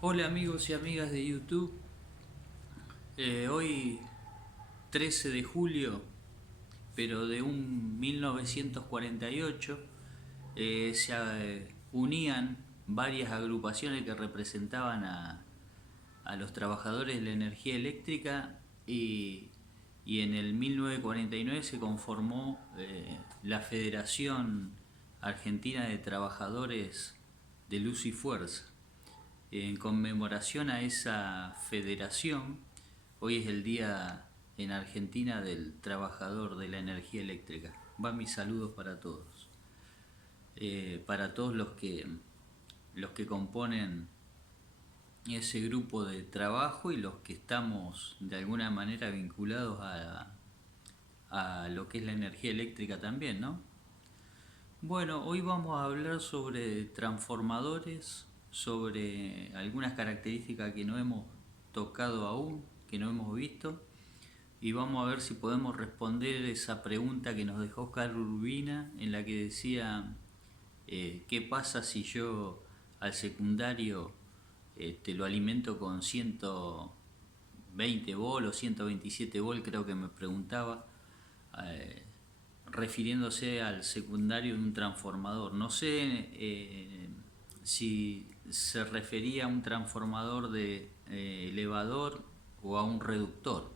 Hola amigos y amigas de YouTube. Hoy 13 de julio, pero de un 1948, se unían varias agrupaciones que representaban a los trabajadores de la energía eléctrica y en el 1949 se conformó la Federación Argentina de Trabajadores de Luz y Fuerza. En conmemoración a esa federación, hoy es el día en Argentina del trabajador de la energía eléctrica. Van mis saludos para todos, para todos los que componen ese grupo de trabajo y los que estamos de alguna manera vinculados a lo que es la energía eléctrica también, ¿no? Bueno, hoy vamos a hablar sobre transformadores, sobre algunas características que no hemos tocado aún, que no hemos visto, y vamos a ver si podemos responder esa pregunta que nos dejó Carlos Urbina, en la que decía, ¿qué pasa si yo al secundario lo alimento con 120 volt o 127 volt, creo que me preguntaba, eh, refiriéndose al secundario de un transformador. No sé si se refería a un transformador de elevador o a un reductor.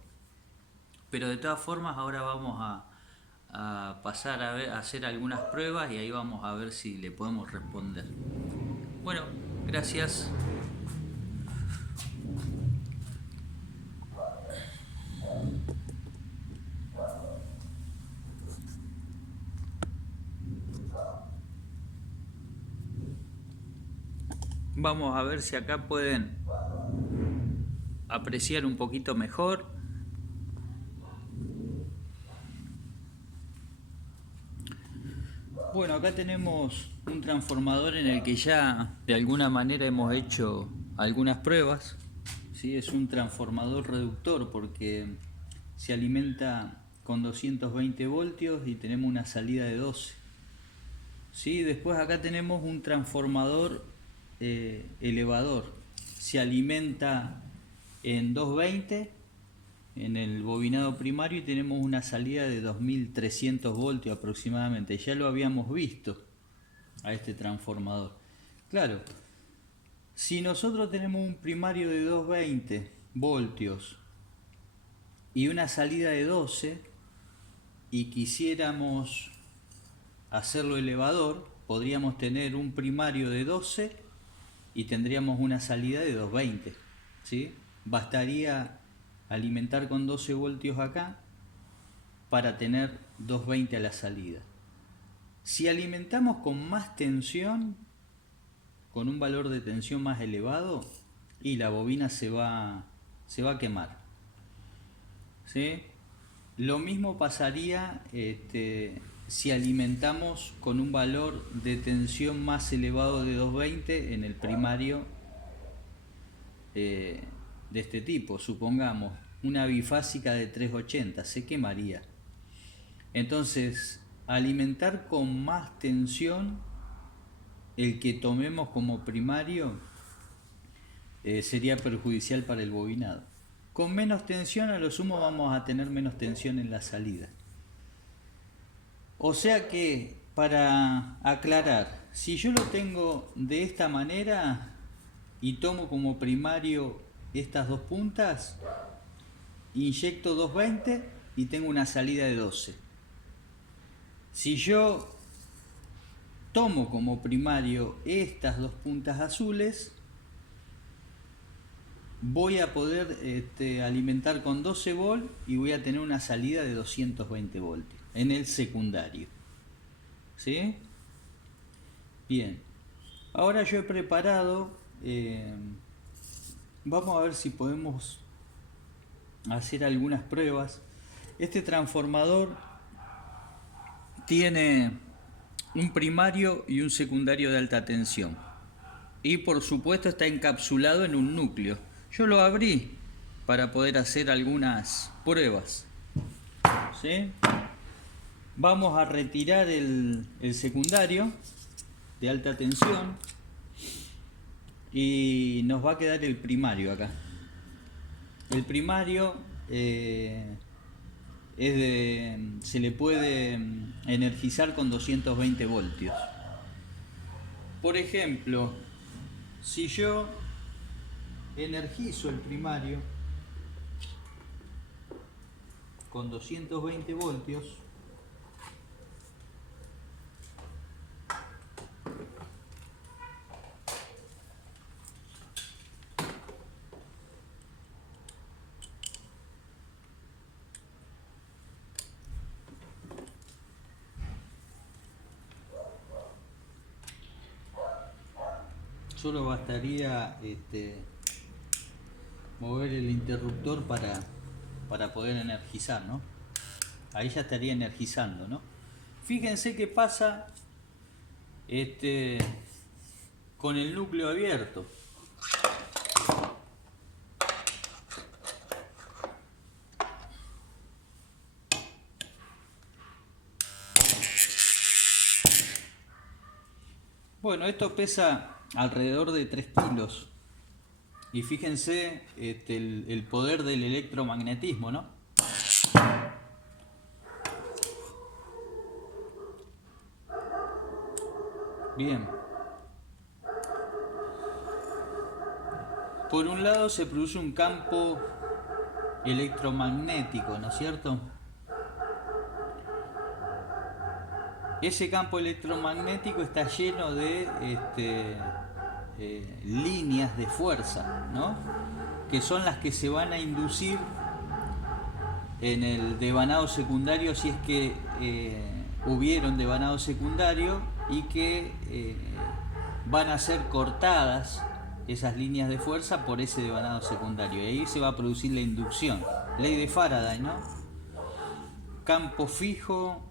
Pero de todas formas ahora vamos a pasar a hacer algunas pruebas y ahí vamos a ver si le podemos responder. Bueno, gracias. Vamos a ver si acá pueden apreciar un poquito mejor. Bueno, acá tenemos un transformador en el que ya de alguna manera hemos hecho algunas pruebas. ¿Sí? Es un transformador reductor porque se alimenta con 220 voltios y tenemos una salida de 12. ¿Sí? Después acá tenemos un transformador elevador. Se alimenta en 220 en el bobinado primario y tenemos una salida de 2300 voltios aproximadamente. Ya lo habíamos visto a este transformador. Claro, si nosotros tenemos un primario de 220 voltios y una salida de 12 y quisiéramos hacerlo elevador, podríamos tener un primario de 12 y tendríamos una salida de 220. ¿Sí? Bastaría alimentar con 12 voltios acá para tener 220 a la salida. Si alimentamos con más tensión, con un valor de tensión más elevado, y la bobina se va a quemar. ¿Sí? Lo mismo pasaría si alimentamos con un valor de tensión más elevado de 220 en el primario de este tipo. Supongamos una bifásica de 380, se quemaría. Entonces, alimentar con más tensión el que tomemos como primario sería perjudicial para el bobinado. Con menos tensión, a lo sumo vamos a tener menos tensión en la salida. O sea que, para aclarar, si yo lo tengo de esta manera y tomo como primario estas dos puntas, inyecto 220 y tengo una salida de 12. Si yo tomo como primario estas dos puntas azules, voy a poder alimentar con 12 volt y voy a tener una salida de 220 voltios en el secundario. ¿Sí? Bien. Ahora yo he preparado, vamos a ver si podemos hacer algunas pruebas. Este transformador tiene un primario y un secundario de alta tensión. Y por supuesto está encapsulado en un núcleo. Yo lo abrí para poder hacer algunas pruebas. ¿Sí? Vamos a retirar el secundario de alta tensión. y nos va a quedar el primario acá. El primario se le puede energizar con 220 voltios. Por ejemplo, si yo energizo el primario con 220 voltios, solo bastaría mover el interruptor para poder energizar, ¿no? Ahí ya estaría energizando, ¿no? Fíjense qué pasa con el núcleo abierto. Bueno, esto pesa alrededor de 3 kilos. Y fíjense el poder del electromagnetismo, ¿no? Bien. Por un lado se produce un campo electromagnético, ¿no es cierto? Ese campo electromagnético está lleno de líneas de fuerza, ¿no? Que son las que se van a inducir en el devanado secundario, si es que hubieron devanado secundario, y que van a ser cortadas esas líneas de fuerza por ese devanado secundario, y ahí se va a producir la inducción. Ley de Faraday, ¿no? Campo fijo,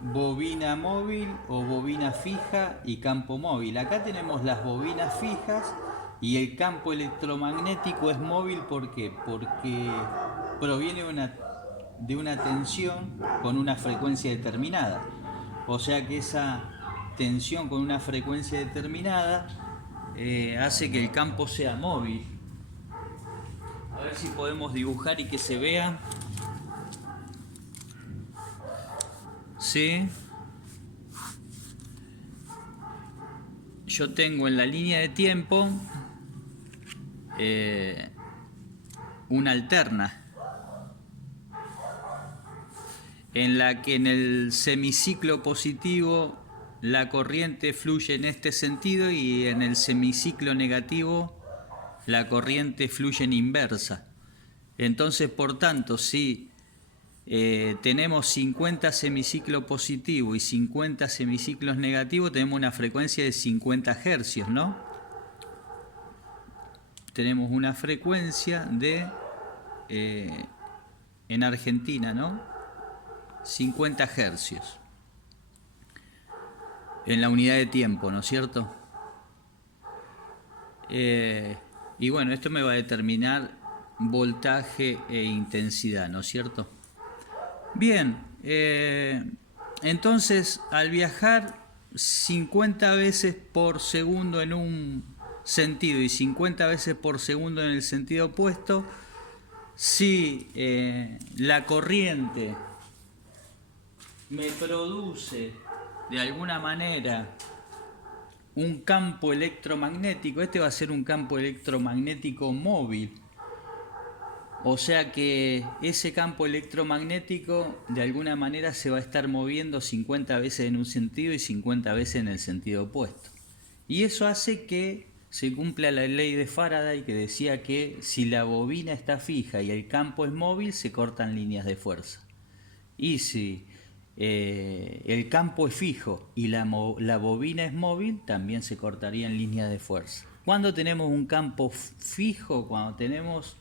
bobina móvil o bobina fija y campo móvil. Acá tenemos las bobinas fijas y el campo electromagnético es móvil. ¿Por qué? Porque proviene de una tensión con una frecuencia determinada. O sea que esa tensión con una frecuencia determinada hace que el campo sea móvil. A ver si podemos dibujar y que se vea. ¿Sí? Yo tengo en la línea de tiempo una alterna en la que en el semiciclo positivo la corriente fluye en este sentido y en el semiciclo negativo la corriente fluye en inversa. Entonces, por tanto, si tenemos 50 semiciclos positivos y 50 semiciclos negativos, tenemos una frecuencia de 50 hercios, ¿no? Tenemos una frecuencia de, en Argentina, ¿no? 50 hercios en la unidad de tiempo, ¿no es cierto? Y bueno, esto me va a determinar voltaje e intensidad, ¿no es cierto? Bien, entonces al viajar 50 veces por segundo en un sentido y 50 veces por segundo en el sentido opuesto, si la corriente me produce de alguna manera un campo electromagnético, este va a ser un campo electromagnético móvil. O sea que ese campo electromagnético de alguna manera se va a estar moviendo 50 veces en un sentido y 50 veces en el sentido opuesto. Y eso hace que se cumpla la ley de Faraday, que decía que si la bobina está fija y el campo es móvil, se cortan líneas de fuerza. Y si el campo es fijo y la bobina es móvil, también se cortarían líneas de fuerza. Cuando tenemos un campo fijo, cuando tenemos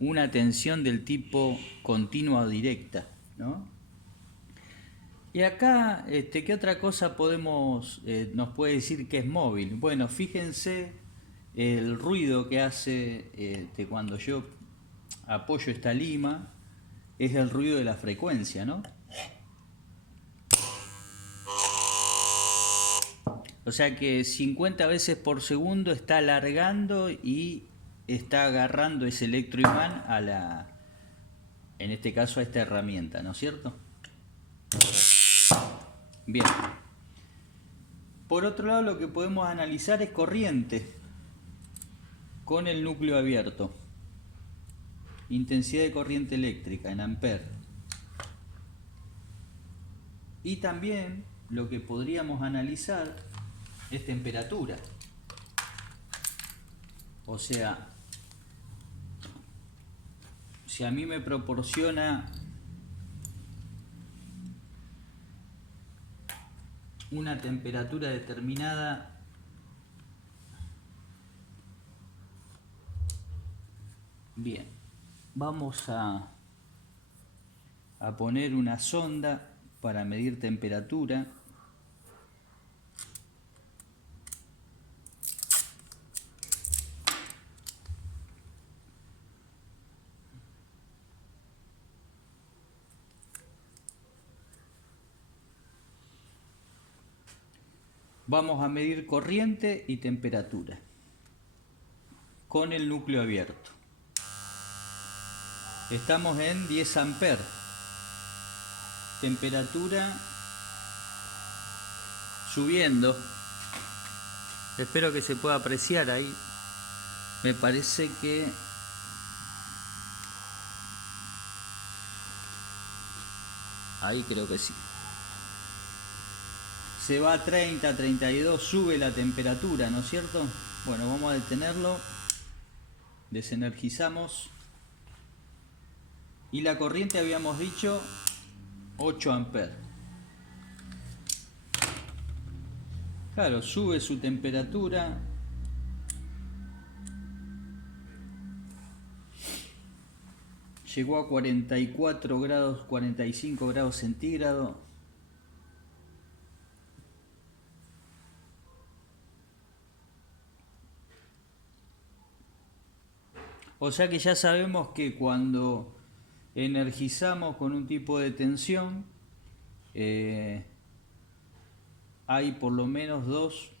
una tensión del tipo continua o directa, ¿no? Y acá, ¿qué otra cosa nos puede decir que es móvil? Bueno, fíjense el ruido que hace cuando yo apoyo esta lima, es el ruido de la frecuencia, ¿no? O sea que 50 veces por segundo está alargando y está agarrando ese electroimán a la, en este caso a esta herramienta, ¿no es cierto? Bien. Por otro lado, lo que podemos analizar es corriente con el núcleo abierto. Intensidad de corriente eléctrica en amperes. Y también lo que podríamos analizar es temperatura. O sea, si a mí me proporciona una temperatura determinada, bien, vamos a poner una sonda para medir temperatura. Vamos a medir corriente y temperatura con el núcleo abierto. Estamos en 10 amperes. Temperatura subiendo. Espero que se pueda apreciar ahí. Me parece que ahí creo que sí. Se va a 30, 32, sube la temperatura, ¿no es cierto? Bueno, vamos a detenerlo. Desenergizamos. Y la corriente habíamos dicho 8 amperes. Claro, sube su temperatura. Llegó a 44 grados, 45 grados centígrados. O sea que ya sabemos que cuando energizamos con un tipo de tensión, hay por lo menos dos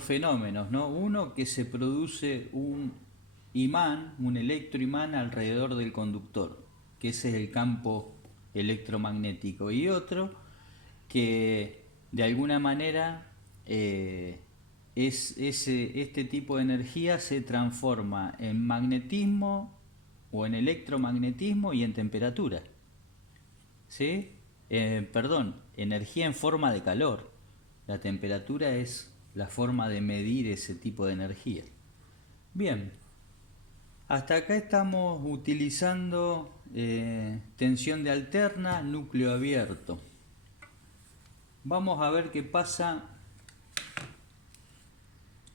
fenómenos, ¿no? Uno, que se produce un imán, un electroimán alrededor del conductor, que ese es el campo electromagnético, y otro que de alguna manera este tipo de energía se transforma en magnetismo o en electromagnetismo y en temperatura. ¿Sí? Perdón, energía en forma de calor. La temperatura es la forma de medir ese tipo de energía. Bien, hasta acá estamos utilizando tensión de alterna, núcleo abierto. Vamos a ver qué pasa.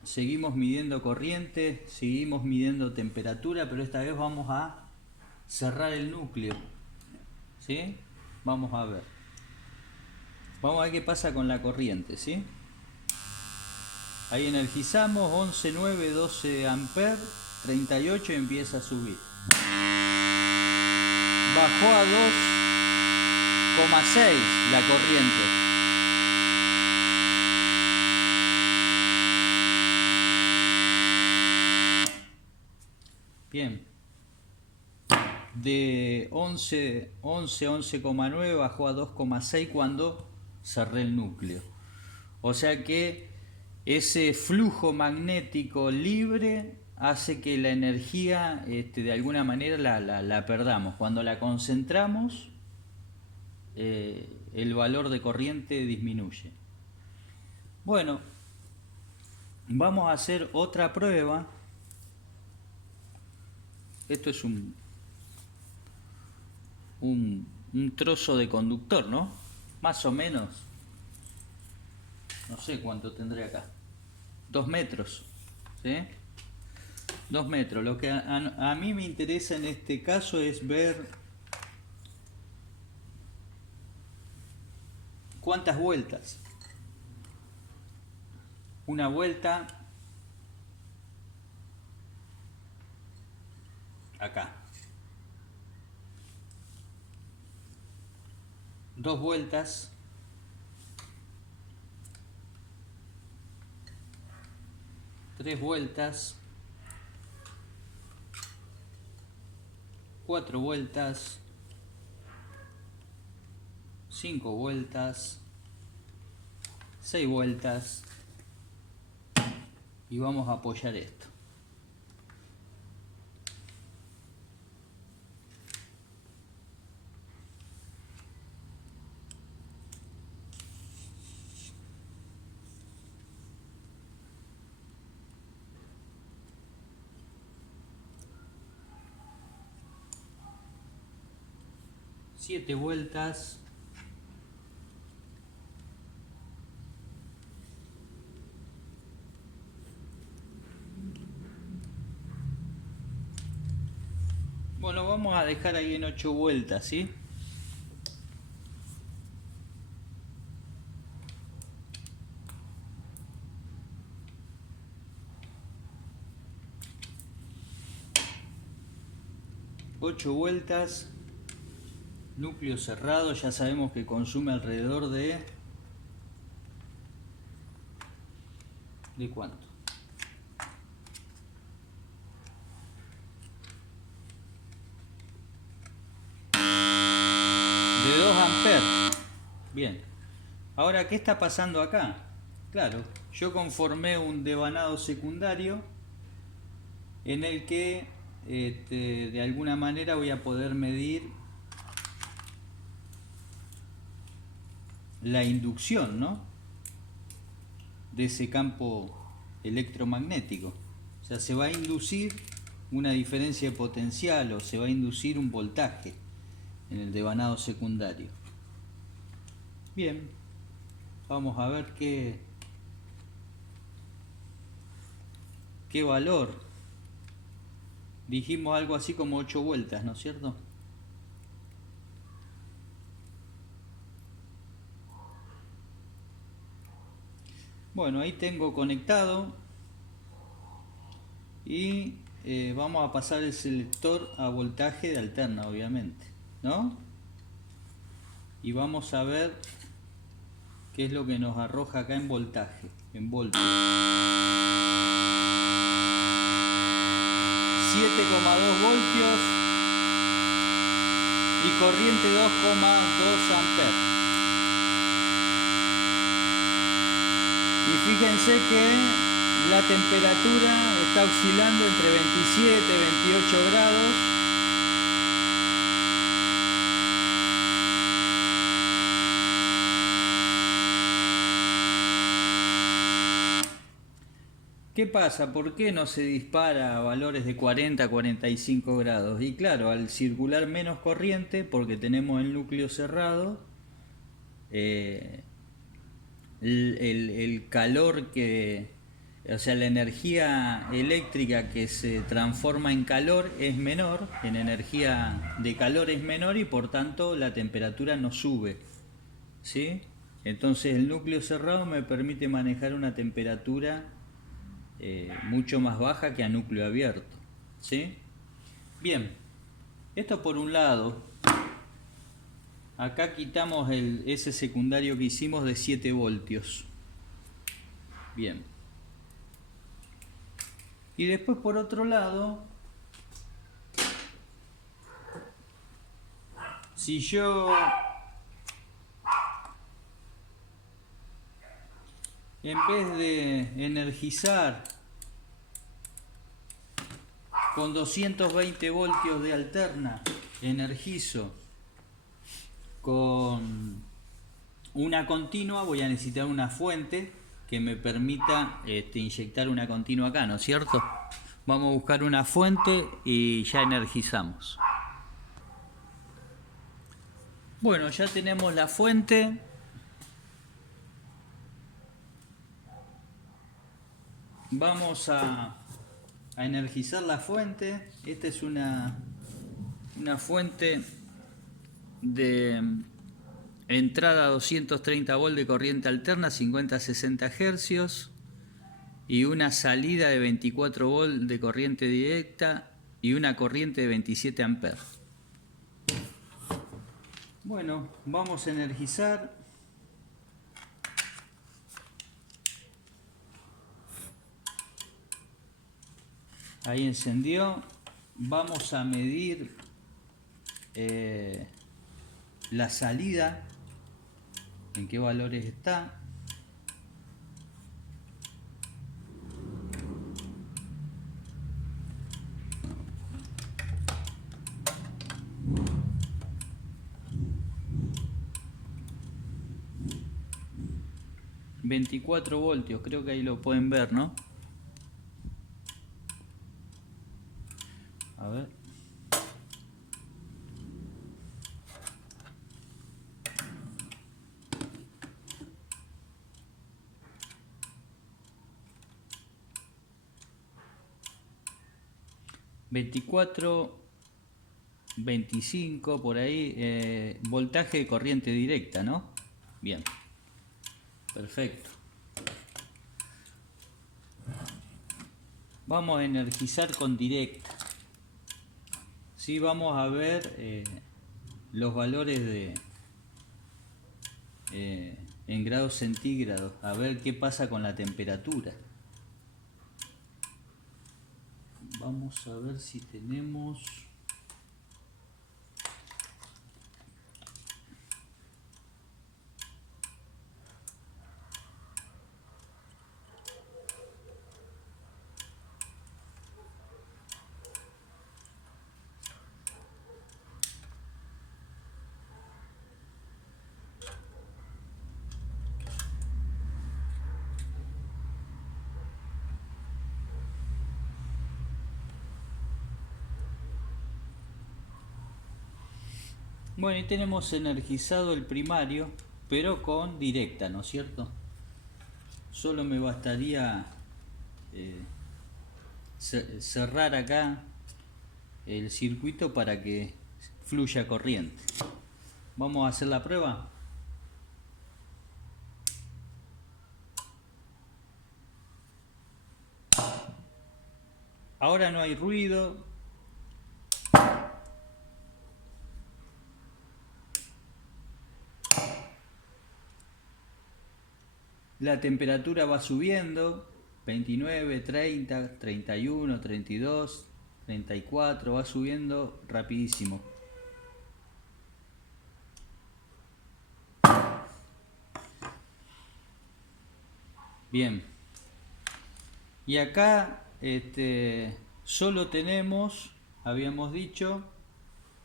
Seguimos midiendo corriente, seguimos midiendo temperatura, pero esta vez vamos a cerrar el núcleo. ¿Sí? Vamos a ver. Vamos a ver qué pasa con la corriente, ¿sí? Ahí energizamos, 11, 9, 12 amperes, 38 y empieza a subir. Bajó a 2,6 la corriente. Bien. De 11,9 bajó a 2,6 cuando cerré el núcleo. O sea que ese flujo magnético libre hace que la energía de alguna manera la perdamos. Cuando la concentramos, el valor de corriente disminuye. Bueno, vamos a hacer otra prueba. Esto es un trozo de conductor, ¿no? Más o menos. No sé cuánto tendré acá. 2 metros. ¿Sí? 2 metros. Lo que a mí me interesa en este caso es ver cuántas vueltas. Una vuelta acá. 2 vueltas 3 vueltas, 4 vueltas, 5 vueltas, 6 vueltas y vamos a apoyar esto. Siete vueltas. Bueno, vamos a dejar ahí en 8 vueltas, ¿sí? Ocho vueltas. Núcleo cerrado, ya sabemos que consume alrededor de ¿cuánto? De 2 amperes. Bien. Ahora, ¿qué está pasando acá? Claro, yo conformé un devanado secundario en el que de alguna manera voy a poder medir la inducción, ¿no?, de ese campo electromagnético. O sea, se va a inducir una diferencia de potencial o se va a inducir un voltaje en el devanado secundario. Bien, vamos a ver qué valor. Dijimos algo así como 8 vueltas, ¿no es cierto? Bueno, ahí tengo conectado y vamos a pasar el selector a voltaje de alterna, obviamente, ¿no? Y vamos a ver qué es lo que nos arroja acá en voltaje, en voltios. 7,2 voltios y corriente 2,2 amperes. Y fíjense que la temperatura está oscilando entre 27 y 28 grados. ¿Qué pasa? ¿Por qué no se dispara a valores de 40 a 45 grados? Y claro, al circular menos corriente, porque tenemos el núcleo cerrado, el calor o sea, la energía eléctrica que se transforma en calor es menor, en energía de calor es menor y por tanto la temperatura no sube, ¿sí? Entonces el núcleo cerrado me permite manejar una temperatura mucho más baja que a núcleo abierto, ¿sí? Bien, esto por un lado. Acá quitamos ese secundario que hicimos de 7 voltios. Bien. Y después por otro lado, si yo en vez de energizar con 220 voltios de alterna, energizo con una continua, voy a necesitar una fuente que me permita inyectar una continua acá, ¿no es cierto? Vamos a buscar una fuente y ya energizamos. Bueno, ya tenemos la fuente. Vamos a energizar la fuente. Esta es una fuente de entrada a 230 volt de corriente alterna, 50 a 60 Hz, y una salida de 24 volt de corriente directa y una corriente de 27 amperes. Bueno, vamos a energizar. Ahí encendió. Vamos a medir la salida, en qué valores está. $24 voltios, creo que ahí lo pueden ver, ¿no? A ver. $24, 25 por ahí, voltaje de corriente directa, ¿no? Bien, perfecto. Vamos a energizar con directa. Sí, vamos a ver los valores de en grados centígrados, a ver qué pasa con la temperatura. Vamos a ver si tenemos... Bueno, y tenemos energizado el primario, pero con directa, ¿no es cierto? Solo me bastaría cerrar acá el circuito para que fluya corriente. Vamos a hacer la prueba. Ahora no hay ruido. La temperatura va subiendo. 29, 30, 31, 32, 34. Va subiendo rapidísimo. Bien. Y acá solo tenemos, habíamos dicho,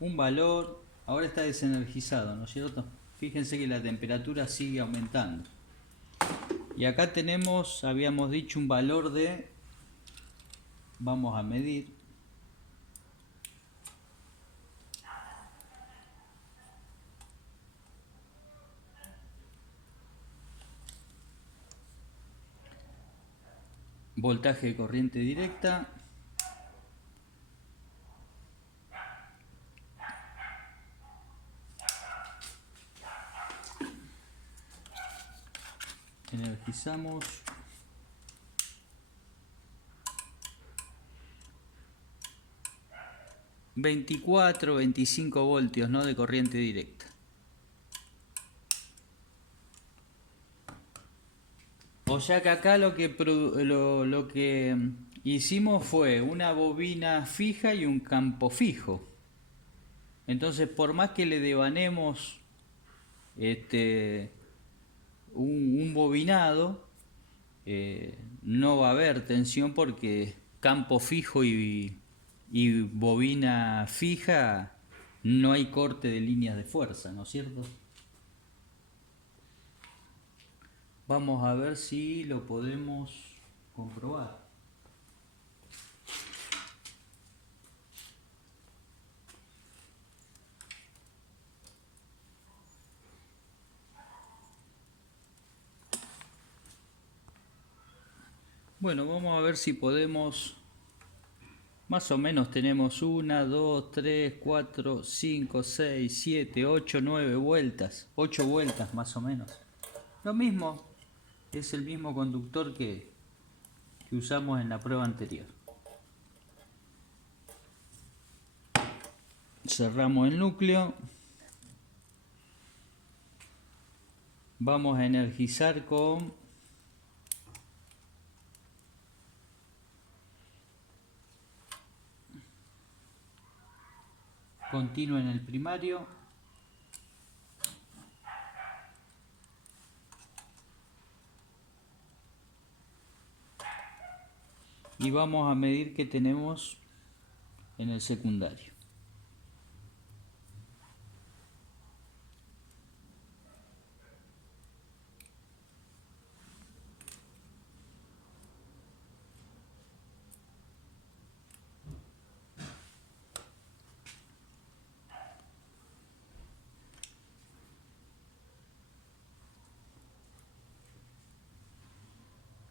un valor. Ahora está desenergizado, ¿no es cierto? Fíjense que la temperatura sigue aumentando. Y acá tenemos, habíamos dicho, un valor de... Vamos a medir. Voltaje de corriente directa. Energizamos. $24, 25 voltios, ¿no? De corriente directa. O sea que acá lo que hicimos fue una bobina fija y un campo fijo. Entonces, por más que le devanemos un bobinado, no va a haber tensión porque campo fijo y bobina fija no hay corte de líneas de fuerza, ¿no es cierto? Vamos a ver si lo podemos comprobar. Bueno, vamos a ver si podemos, más o menos tenemos 1, 2, 3, 4, 5, 6, 7, 8, 9 vueltas, 8 vueltas más o menos. Lo mismo, es el mismo conductor que usamos en la prueba anterior. Cerramos el núcleo. Vamos a energizar con continua en el primario. Y vamos a medir qué tenemos en el secundario.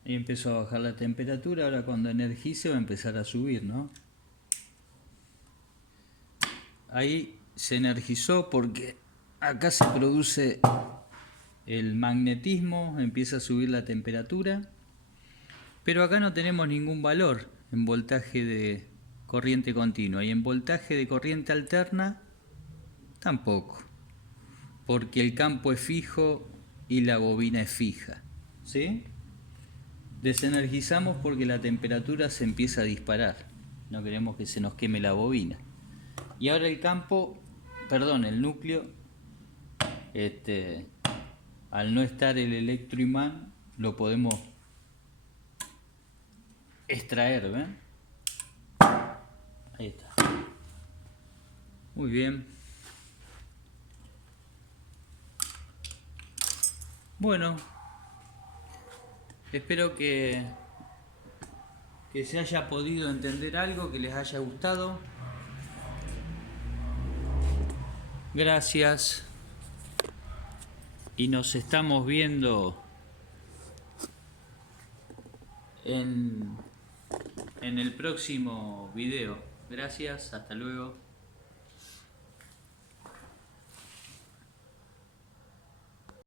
Y empezó a bajar la temperatura, ahora cuando energice va a empezar a subir, ¿no? Ahí se energizó porque acá se produce el magnetismo, empieza a subir la temperatura, pero acá no tenemos ningún valor en voltaje de corriente continua y en voltaje de corriente alterna tampoco, porque el campo es fijo y la bobina es fija, ¿sí? Desenergizamos porque la temperatura se empieza a disparar, no queremos que se nos queme la bobina. Y ahora el campo, perdón, el núcleo, al no estar el electroimán, lo podemos extraer, ¿ven? Ahí está. Muy bien. Bueno, espero que se haya podido entender algo, que les haya gustado. Gracias. Y nos estamos viendo en el próximo video. Gracias, hasta luego.